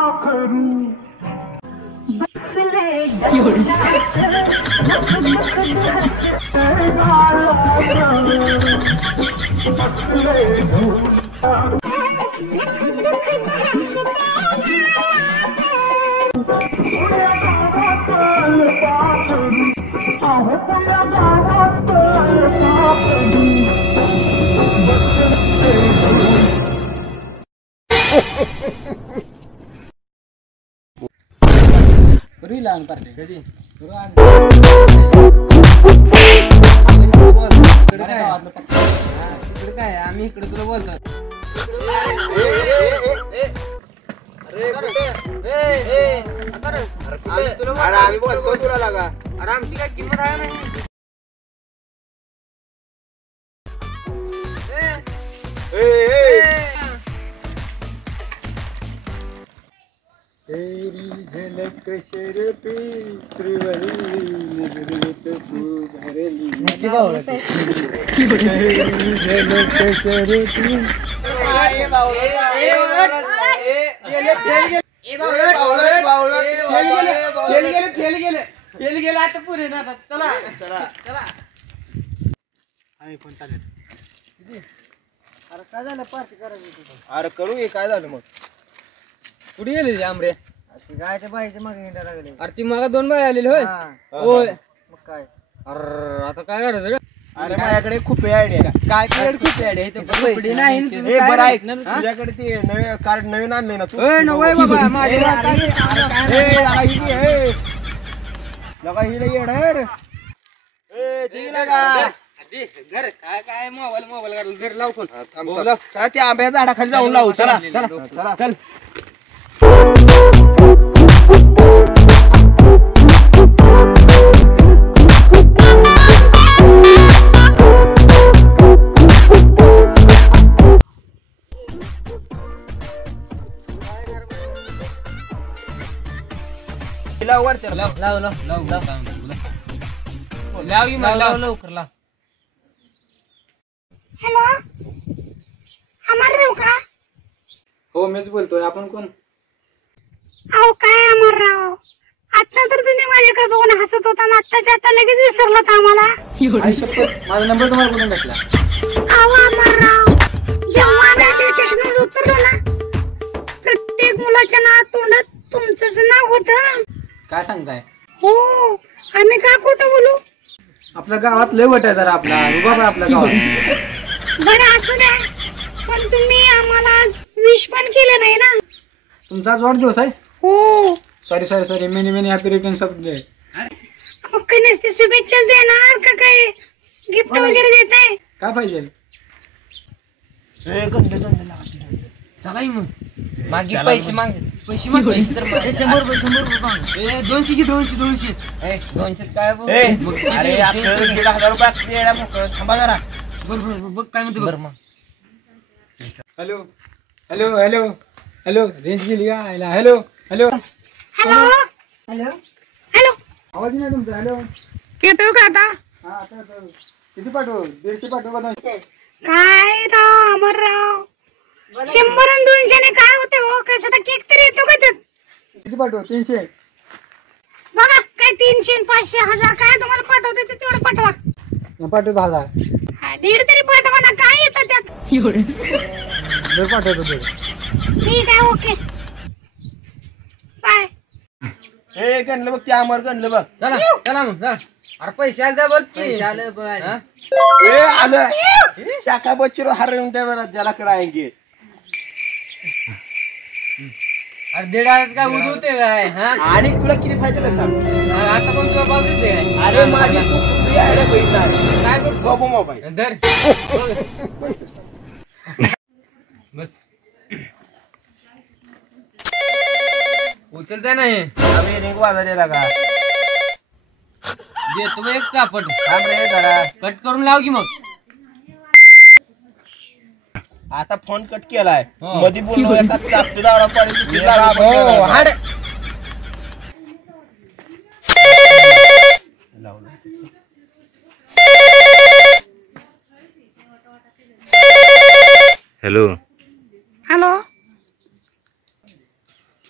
करू लहान पार्टी कधी काय आम्ही इकडे तुला बोलतो आम्ही बोलतो तुला लागा अरे आमची काय किंमत आहे नाही तेरी झलक शरपी श्रीवरी नजरेत तू भरली तेरी झलक शरपी फेल गेले आता पुरे ना चला चला चला आम्ही पण चालेल अरे काय झालं पार्टी करायची अरे करू काय झालं मग कुठे गेले आमरे गायच्या बाईच्या मागे हिंडा लागले अरे ती मला 2 बाई आलेली होय होय मग काय अरे आता काय करायचं रे अरे माझ्याकडे खूप आयडिया काय ते खूप आहे नाही बरं ऐक तुझ्याकडे ते नवे कार्ड नवीन आणले ना तू नवय बाबा माझे लगा हिला येड रे घर काय काय मोबाईल काढून घर लावून चला त्या आंब्याच्या झाडाखाली जाऊन लावू चला चला चल लवकर लाव हेलो अमरराव का हो मीच बोलतोय आपण कोण अहो काय अमरराव आता तर तुम्ही माझ्याकडे बघून हसत होता ना आत्ताच्या आता लगेच विसरलात आम्हाला माझा नंबर तुम्हाला कुठून भेटला अहो अमरराव जेव्हा आम्ही स्टेशनवर उतरलो ना प्रत्येक मुलाच्या तोंडात तुमचंच नाव होतं काय सांगताय हो आम्ही का खोटं बोलू आपल्या गावात लय वट आहे जरा आपला बाबा आपल्या गावात बरं असू द्या पण तुम्ही आम्हाला आज विश पण केलं नाही ना तुमचा आज वाढदिवस आहे हो sorry many happy returns of day मग काही नसते शुभेच्छा देणार का काय गिफ्ट वगैरे देत आहे काय पाहिजे चला मग मागे पैसे माग पैसे तर 100 रुपये माग 200 की 200 काय अरे आपलं 1,500 थांबा जरा बघ काय म्हणते बरं मग हॅलो रेंज गेली का हॅलो हॅलो हॅलो हॅलो आवाज नाही तुमचा हॅलो येतो का आता हा आता किती पाठवू 150 पाठवू का 200 काय राव अमरराव 100 आणि 200 ने काय होते हो कशाचा केक तरी येतो का त्यात किती पाठवू 300 बघा काय 300 500 1000 काय तुम्हाला पाठवते ते तेवढं पाठवा पाठवतो 1000 दीड तरी पाठवा ना काय येतं त्यात पाठवतो ठीक आहे ओके बाय हे गणलं बघ ते अमर गणलं बघ चला मग अरे पैसे आले बघ पैसे आले बघ आलं शाखा बच्चू हरवून त्या ज्याला करायचे अरे 1,500 काय उडवते काय आणि तुला किती फायदा सांग आता पण तुला पाव देते अरे माझी काय बघ मोबाईल धर बस उचलता नाही आम्ही रिंग वाजवलेला का देतो एक चापट थांब रे जरा कट करून लाव की मग आता फोन कट केलाय हो. मध्ये बोललो एका चापटी दारा हाड हॅलो हॅलो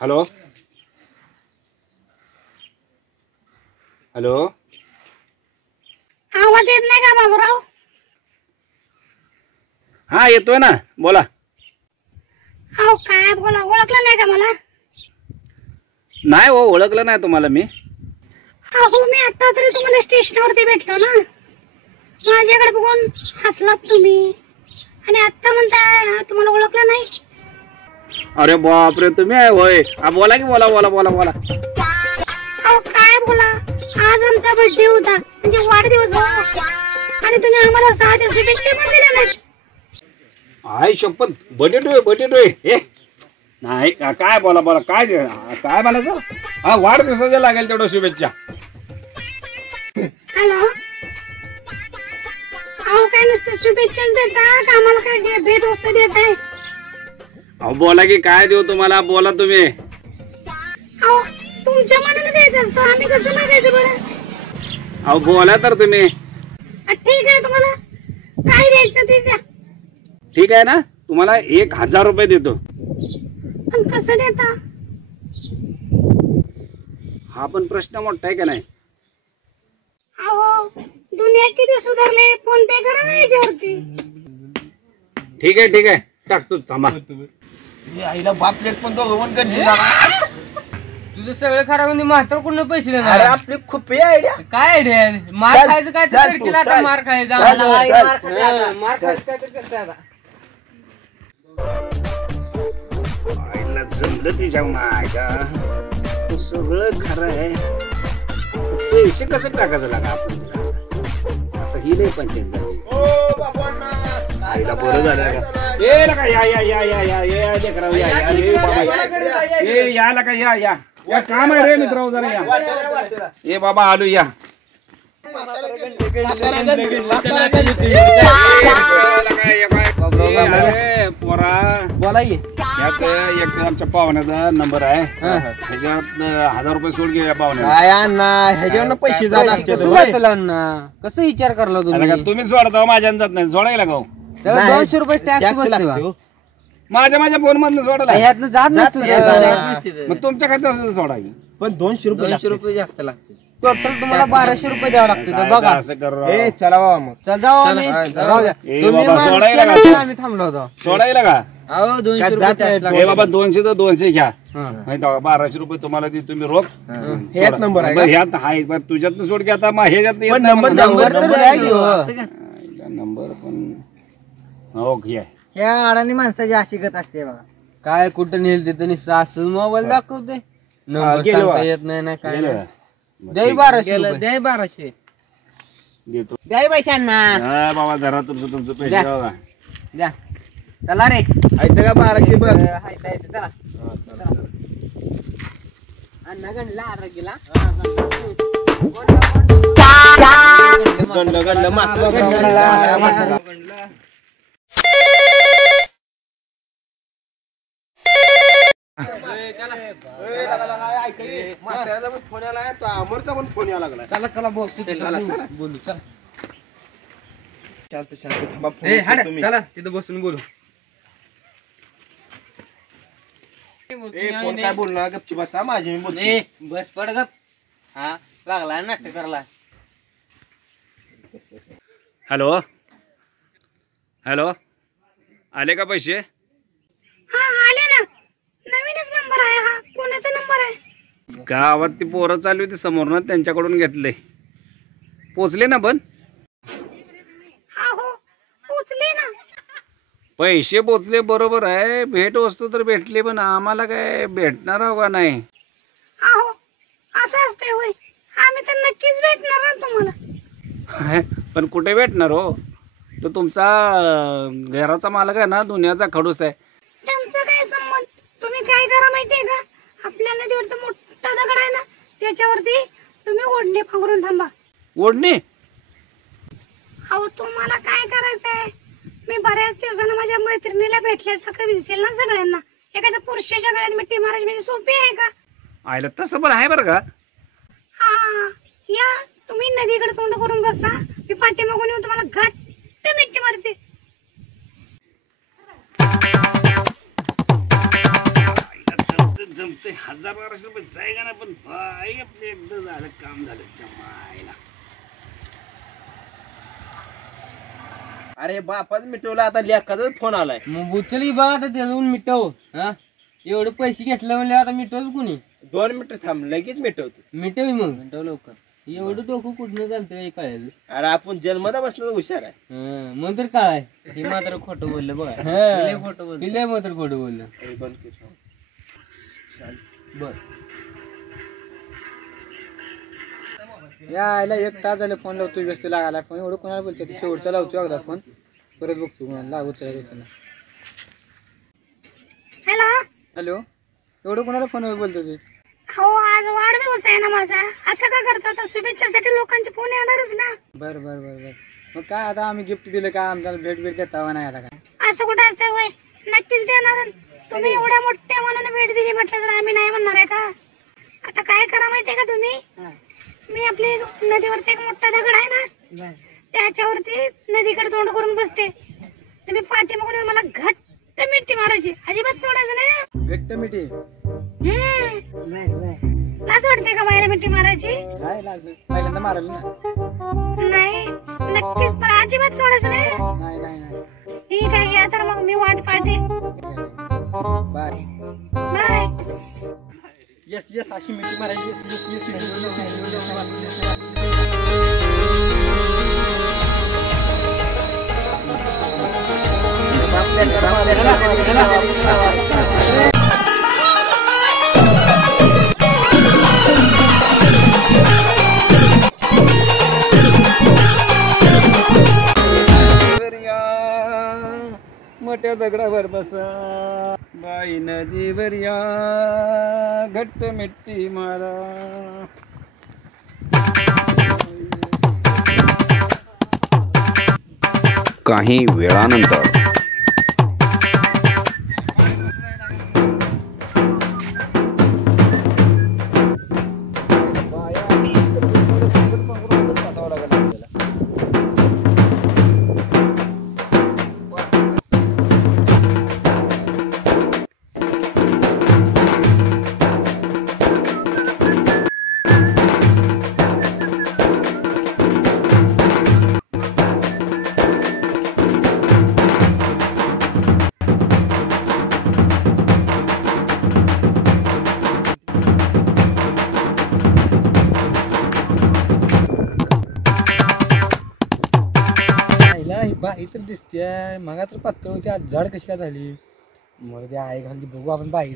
हॅलो हॅलो आवाज येत नाही का बाबूराव? हा येतोय ना, बोला. अहो काय बोला, ओळखलं नाही का मला? नाही हो, ओळखलं नाही तुम्हाला मी. अहो मी आता तरी तुम्हाला स्टेशनवरती भेटलो ना, माझ्याकडे बघून हसलात तुम्ही आणि आता म्हणताय तुम्हाला ओळखलं नाही. अरे बापरे, तुम्ही आहे होय. बोला की, बोला बोला बोला बोला. अहो काय बोला, आज आमचा बर्थडे होता, म्हणजे वाढदिवस होता आणि तुम्ही आम्हाला साध्या शुभेच्छा पण दिल्या नाहीत. आई शपथ, बटेटोय हे नाही काय बोला बोला, काय काय म्हणायचं? हा, वाढदिवसाच्या लागेल तेवढं शुभेच्छा. हॅलो, अहो काय नुसतं शुभेच्छा देता का आम्हाला काय भेट वस्तू देताय? अहो बोला की, काय देऊ तुम्हाला, बोला तुम्ही. अहो तुमच्या मनाने द्यायचं असतं, आम्ही कसं मागायचं बरं? अहो बोला तर तुम्ही. ठीक आहे, तुम्हाला काय द्यायचं ते द्या. ठीक आहे ना, तुम्हाला 1000 रुपये देतो. पण कसं देता? हा पण प्रश्न मोठा आहे का नाही? अहो दुनिया किती सुधारले, फोन पे करा ना याच्यावरती. ठीक आहे टाकतो, थांबा. हे आईला बाप लेट पण दोघं पण गंडी लागा. तुझं सगळं खराब म्हणजे म्हातार कोण पैसे अरे देणार? आपली खूप आयडिया. काय आयडिया? मार चल, खायचं काय, चल तर तू, तिला आता चल. मार खायचा. चल, चल, मार चल. खायचं काय तर करते आता. आईला जमलं तिच्या माझ्या, सगळं खरं आहे. पैसे कसं टाकायचं लागा आपण तिला? आता ही लय पंचायत झाली. आईला बरं झालं का? ए लका, या लेकराव, या बाबा, या लका, या काम आहे रे मित्रांनो, जरा या. ए बाबा आलो, या. पोरा बोला की. यात एक आमच्या पाहुण्याचा नंबर आहे, त्याच्यात 1000 रुपये सोड घे पाहुण्या. काय अण्णा, ह्याच्यावर पैसे जात असते कसं जातं लहानना? कसं विचार करला तुम्ही? तुम्ही सोडता, माझ्या जात नाही, सोडायला गाव. त्याला 200 रुपये टॅक्स बसते बा. माझ्या फोन मधून सोडायला. ह्यातनं जात नसतं. मग तुमच्या खात्यावर सोडायची. पण 200 रुपये 200 रुपये जास्त लागते. टोटल तुम्हाला 1200 रुपये द्यावं लागते. तर बघा, असं करू राव. ए चला बाबा मग. चल जाऊ आम्ही. राहू द्या. ए तुम्ही बाबा, माणूस सोडायला केला का? तर आम्ही थांबलो होतो. सोडायला का? अहो 200 काय रुपये जात टॅक्स नाही. ए लागते. बाबा, 200 तर 200 घ्या. हा. माहिती आहे का? 1200 रुपये तुम्हाला दे, तुम्ही रोख. ह्यात नंबर आहे का? ह्यात आहे, पण तुझ्यात सोड की आता ह्याच्यात येत पण नाही नंबर मला. नंबर तर द्या की हो. नंबर पण हो घ्या. ह्या अडाणी माणसाची अशी गत असते बघा. काय कुठं नेल तिथं असं मोबाईल दाखवते. नंबर गेलो सांगता बा. येत नाही ना काय गेलं. नाही. द्या 1200 रुपये. द्या 1200. देतो. द्या पैशांना. हा बाबा, जरा तुमचं पैसे द्या. द्या. द्या. चला रे. ऐकतं का 1200 बघ. हायता येते चला. अण्णा गणला आरोग्याला. गंडलं मात्र गंडलं. म्हाताऱ्याचा पण फोन आला, तो अमरचा पण फोन यायला लागला. चला चला बोल. चला, चला. बोलू चला. शांत शांत थांबा, फोन ए, उचलतो हाड, मी. चला तिथं बसून बोलू. ए, फोन काय बोलणार, गपची बसा, माझी मी बोलतो. ए, बस पड गप. हा लागला नाट्य करायला. हॅलो हॅलो, आले का पैसे? हा आले ना, नवीनच नंबर आहे हा. कोणाचा नंबर आहे? गावात ती पोरं चालू होती समोरनं, त्यांच्याकडून घेतले. पोचले ना? पण हा हो, पोचले ना. पैसे पोचले बरोबर आहे, भेट वस्तू तर भेटली, पण आम्हाला काय भेटणार हो का नाही? अहो असं असतंय होय, आम्ही तर नक्कीच भेटणार ना तुम्हाला. पण कुठे भेटणार हो? तो तुमचा घराचा मालक आहे ना, दुनियाचा खडूस आहे. त्यांचा काय संबंध? तुम्ही काय करा माहितीये का, आपल्या नदीवरती मोठा दगड आहे ना, त्याच्यावरती तुम्ही ओढणी पांघरून थांबा. ओढणी? अहो तुम्हाला काय करायचंय, मी बऱ्याच दिवसानं माझ्या मैत्रिणीला भेटल्यासारखं दिसेल ना सगळ्यांना. एखाद्या पुरुषाच्या गळ्यात मिठी मारायची म्हणजे सोपी आहे का? आयला तसं पण आहे बरं का. हा या, तुम्ही नदीकडे तोंड करून बसा, मी पाठीमागून येऊन तुम्हाला घट्ट मिठी मारते. कसं जमतंय 1000-1200 रुपये जायगा ना पण बाई आपलं एकदा झालं काम झालं जमायला. अरे बापाच मिटवला आता लेखाचाच फोन आलाय. मग उचल की बघा आता त्याच्याहून मिटव. हा एवढे पैसे घेतले म्हणले आता मिटवच कुणी. 2 मिनिटं थांब लगेच मिटवतो. मिटव मग मिटव लवकर. एवढं डोकं कुठनं चालतंय कळायचं. अरे आपण जन्मदा बसलो हुशार आहे. मग तर काय हे मात्र खोटं बोललं बघा. खोटं बोललं मात्र खोटं बोललं. अरे बंद कर. बर यायला 1 तास झाले फोन लावतो व्यस्त लागायला. फोन एवढं कोणाला बोलतो शेवटचा लावतो एकदा फोन परत बघतो कोणाला लागू त्याला. हॅलो हॅलो एवढं कोणाला फोन बोलतो ते. हो आज वाढदिवस आहे ना माझा. असं का करतात शुभेच्छासाठी लोकांचे फोन येणारच ना. बर बर बर बर मग काय आता आम्ही गिफ्ट दिलं का आमच्याला भेट देता नाही आता काय. असं कुठं असतं वय नक्कीच देणार. तुम्ही एवढ्या मोठ्या मनाने भेट दिली म्हटलं तर आम्ही नाही म्हणणार आहे का. आता काय करा माहितीये का तुम्ही. मी आपली नदीवरचा एक मोठा दगड आहे ना त्याच्यावरती नदीकडे तोंड करून बसते. तुम्ही पाठीमागून मला घट्ट मिठी मारायची अजिबात सोडायचं नाही. घट्ट मिठी लाज वाटते का बायला मिठी मारायची. काय लागलं पहिल्यांदा मारलं ना. नाही नक्कीच मला अजिबात सोडायचं नाही. नाही नाही नाही ठीक आहे या तर मग मी वाट पाहते. Bye bye. येस येस अशी मिठी मारायची. येस येस मोठ्या दगडावर बसा बाई नदीवर या घट्ट मिठी मारा. काही वेळानंतर बाई तर दिसते मग तर पातळ होती आज झाड कशी काय झाली. मग ते आहे घालली बघू आपण बाई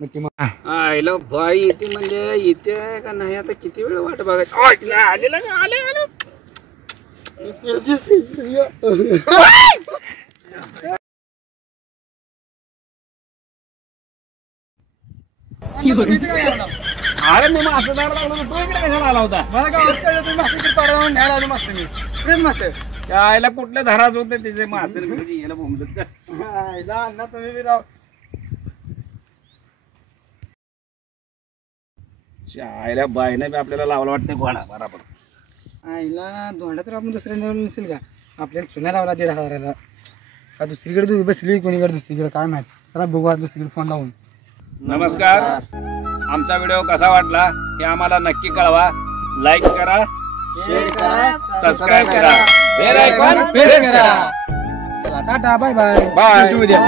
मिठी आईला बाई येते म्हणजे येते का नाही आता किती वेळ वाट बघायची. आलेला आले आले अरे मी मासे धरायला लागलो ना. तू इकडे कशाला आला होता. मला काय मस्त मी प्रेम मस्त आईला कुठल्या धराच होते तिचे मासे याला बोंबलत अण्णा तुम्ही बी राव. आईला बाईने बी आपल्याला लावला वाटतं गोळा बरोबर. आईला धोंडा तर आपण दुसऱ्या निवडून नसेल का. आपल्याला चुना लावला 1,500 का दुसरीकडे बसली कोणीकडे दुसरीकडे काय माहित. जरा बघू आज दुसरीकडे फोन लावून. नमस्कार. आमचा व्हिडिओ कसा वाटला हे आम्हाला नक्की कळवा. लाईक करा, सबस्क्राईब करा, बेल आयकॉन प्रेस करा. Tata bye bye bye. उद्या.